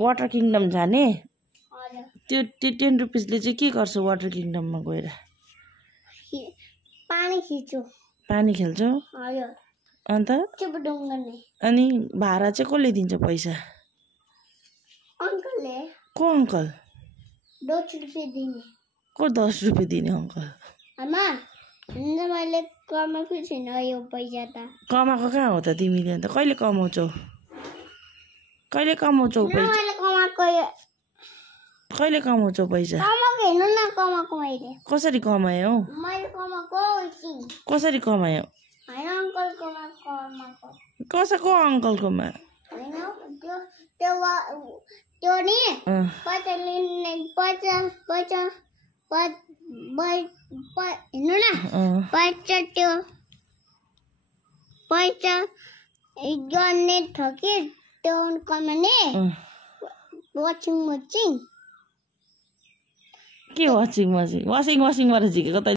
water kingdom जाने त्यो 10 रुपिसले चाहिँ के गर्छ वाटर किङडममा गएर पानी खेल्छौ अन्त अनि भाडा चाहिँ कसले दिन्छ पैसा को अंकल 10 रुपैयाँ दिने को 10 रुपियाँ दिने अंकल मैले कमाएको छैन यो पैसा त कमाएको कहाँ हो त तिमीले अन्त कहिले कमाउँछौ पैसा कहिले कमाउँछौ पैसा हेर्नु न कमाएको मैले कसरी कमायौ मैले कमाएको कसरी कमायौ हैन अंकल कमाएको कसको अंकलकोमा हैन त्यो नि पैसा लिने पैसा हेर्नु न पैसा त्यो पैसा गर्ने थियो कि त्यो कमाने वाचिङ के वाचिङ वाचिङबाट झिकेको त